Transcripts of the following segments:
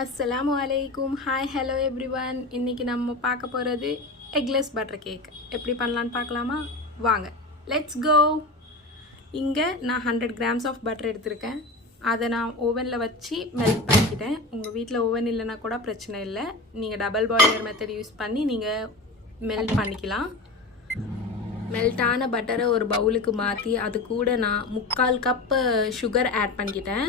அஸ்ஸலாமு அலைக்கும். Hi hello everyone. இன்றைக்கி நம்ம பார்க்க போகிறது எக்லெஸ் பட்டர் கேக் எப்படி பண்ணலான்னு பார்க்கலாமா? வாங்க, லெட்ஸ் கோ. இங்கே நான் 100 grams ஆஃப் பட்டர் எடுத்திருக்கேன். அதை நான் ஓவனில் வச்சு மெல்ட் பண்ணிக்கிட்டேன். உங்கள் வீட்டில் ஓவன் இல்லைன்னா கூட பிரச்சனை இல்லை, நீங்கள் டபுள் பாய்லர் மெத்தட் யூஸ் பண்ணி நீங்கள் மெல்ட் பண்ணிக்கலாம். மெல்ட்டான பட்டரை ஒரு பவுலுக்கு மாற்றி அது கூட நான் 3/4 கப்பு சுகர் ஆட் பண்ணிக்கிட்டேன்.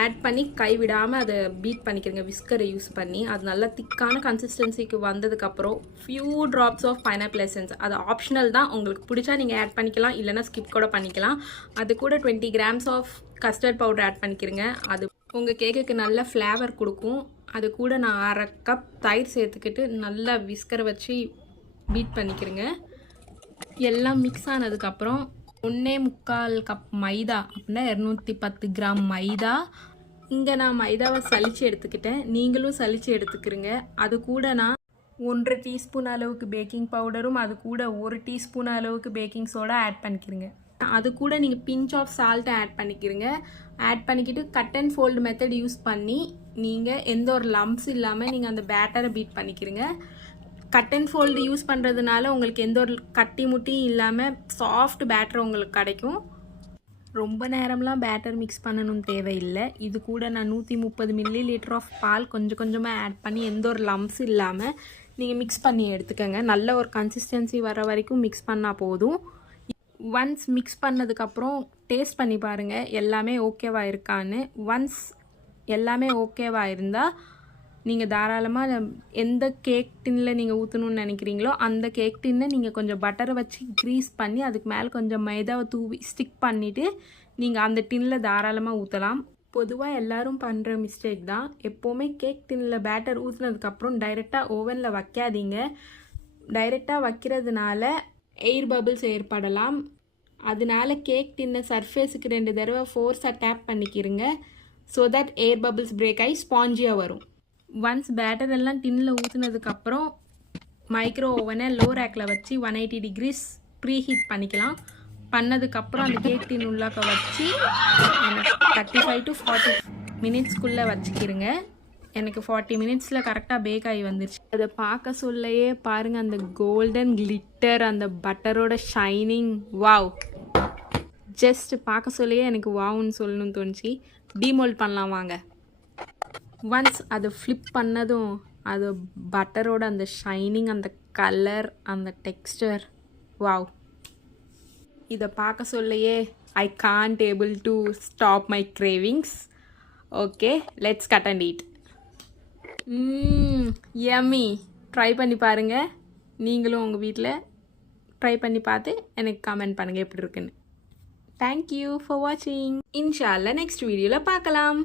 ஆட் பண்ணி கைவிடாமல் அதை பீட் பண்ணிக்கிறேங்க விஸ்கரை யூஸ் பண்ணி. அது நல்லா திக்கான கன்சிஸ்டன்சிக்கு வந்ததுக்கப்புறம் few drops of pineapple essence, அது ஆப்ஷனல் தான், உங்களுக்கு பிடிச்சா நீங்கள் ஆட் பண்ணிக்கலாம், இல்லைனா ஸ்கிப் கூட பண்ணிக்கலாம். அது கூட 20 grams of custard powder add பண்ணிக்கிறேங்க. அது உங்கள் கேக்குக்கு நல்ல ஃப்ளேவர் கொடுக்கும். அது கூட நான் 1/2 கப் தயிர் சேர்த்துக்கிட்டு நல்லா விஸ்கரை வச்சு பீட் பண்ணிக்கிறேங்க. எல்லாம் மிக்ஸ் ஆனதுக்கப்புறம் 1.25 கப் மைதா அப்படின்னா 210 கிராம் மைதா. இங்கே நான் மைதாவை சலிச்சு எடுத்துக்கிட்டேன், நீங்களும் சலிச்சு எடுத்துக்கிறீங்க. அது கூட நான் 1 டீஸ்பூன் அளவுக்கு பேக்கிங் பவுடரும் அது கூட 1 டீஸ்பூன் அளவுக்கு பேக்கிங் சோடா ஆட் பண்ணிக்கிறீங்க. அது கூட நீங்கள் பிஞ்ச் ஆஃப் சால்ட்டை ஆட் பண்ணிக்கிறீங்க. ஆட் பண்ணிக்கிட்டு cut and fold method use பண்ணி நீங்கள் எந்த ஒரு லம்ப்ஸ் இல்லாமல் நீங்கள் அந்த பேட்டரை பீட் பண்ணிக்கிறீங்க. கட் அண்ட் ஃபோல்டு யூஸ் பண்ணுறதுனால உங்களுக்கு எந்த ஒரு கட்டி முட்டியும் இல்லாமல் சாஃப்ட் பேட்டர் உங்களுக்கு கிடைக்கும். ரொம்ப நேரம்லாம் பேட்டர் மிக்ஸ் பண்ணணும்னு தேவையில்லை. இது கூட நான் 130 ml ஆஃப் பால் கொஞ்சம் கொஞ்சமாக ஆட் பண்ணி எந்த ஒரு லம்ப்ஸ் இல்லாமல் நீங்கள் மிக்ஸ் பண்ணி எடுத்துக்கோங்க. நல்ல ஒரு கன்சிஸ்டன்சி வர வரைக்கும் மிக்ஸ் பண்ணால் போதும். ஒன்ஸ் மிக்ஸ் பண்ணதுக்கப்புறம் டேஸ்ட் பண்ணி பாருங்கள் எல்லாமே ஓகேவா இருக்கான்னு. ஒன்ஸ் எல்லாமே ஓகேவா இருந்தால் நீங்கள் தாராளமாக எந்த கேக் டின்னில் நீங்கள் ஊற்றணுன்னு நினைக்கிறீங்களோ அந்த கேக் டின்னை நீங்கள் கொஞ்சம் பட்டரை வச்சு க்ரீஸ் பண்ணி அதுக்கு மேலே கொஞ்சம் மைதாவை தூவி ஸ்டிக் பண்ணிவிட்டு நீங்கள் அந்த டின்னில் தாராளமாக ஊற்றலாம். பொதுவாக எல்லோரும் பண்ணுற மிஸ்டேக் தான், எப்போவுமே கேக் டின்னில் பேட்டர் ஊற்றினதுக்கப்புறம் டைரெக்டாக ஓவனில் வைக்காதீங்க. டைரெக்டாக வைக்கிறதுனால எயிர் பபிள்ஸ் ஏற்படலாம். அதனால கேக் டின்னை சர்ஃபேஸுக்கு 2 தடவை ஃபோர்ஸாக டேப் பண்ணிக்கிறங்க. So that air bubbles break ஆகி ஸ்பாஞ்சியாக வரும். ஒன்ஸ் பேட்டர் எல்லாம் டின்னில் ஊற்றுனதுக்கப்புறம் மைக்ரோ ஓவனை லோ ரேக்கில் வச்சு 180 degrees ப்ரீ ஹீட் பண்ணிக்கலாம். பண்ணதுக்கப்புறம் அந்த கேக் டின் உள்ளாக்க வச்சு 35 to 40 minutesக்குள்ளே வச்சுக்கிருங்க. எனக்கு 40 minutesல கரெக்டாக பேக் ஆகி வந்துருச்சு. அதை பார்க்க சொல்லையே பாருங்கள், அந்த கோல்டன் கிளிட்டர், அந்த பட்டரோட ஷைனிங், வாவ்! ஜஸ்ட் பார்க்க சொல்லையே எனக்கு வாவ்னு சொல்லணும்னு தோணுச்சு. டீமோல்ட் பண்ணலாம் வாங்க. ஒன்ஸ் அதை ஃப்ளிப் பண்ணதும் அது பட்டரோட அந்த ஷைனிங், அந்த கலர், அந்த டெக்ஸ்டர், வாவ்! இதை பார்க்க சொல்லையே I can't able to stop my cravings. Okay, let's cut and eat. Yummy! Try பண்ணி பாருங்கள். நீங்களும் உங்கள் வீட்டில் ட்ரை பண்ணி பார்த்து எனக்கு கமெண்ட் பண்ணுங்கள் எப்படி இருக்குன்னு. தேங்க்யூ ஃபார் வாட்சிங். இன்ஷா அல்லாஹ் நெக்ஸ்ட் வீடியோவில் பார்க்கலாம்.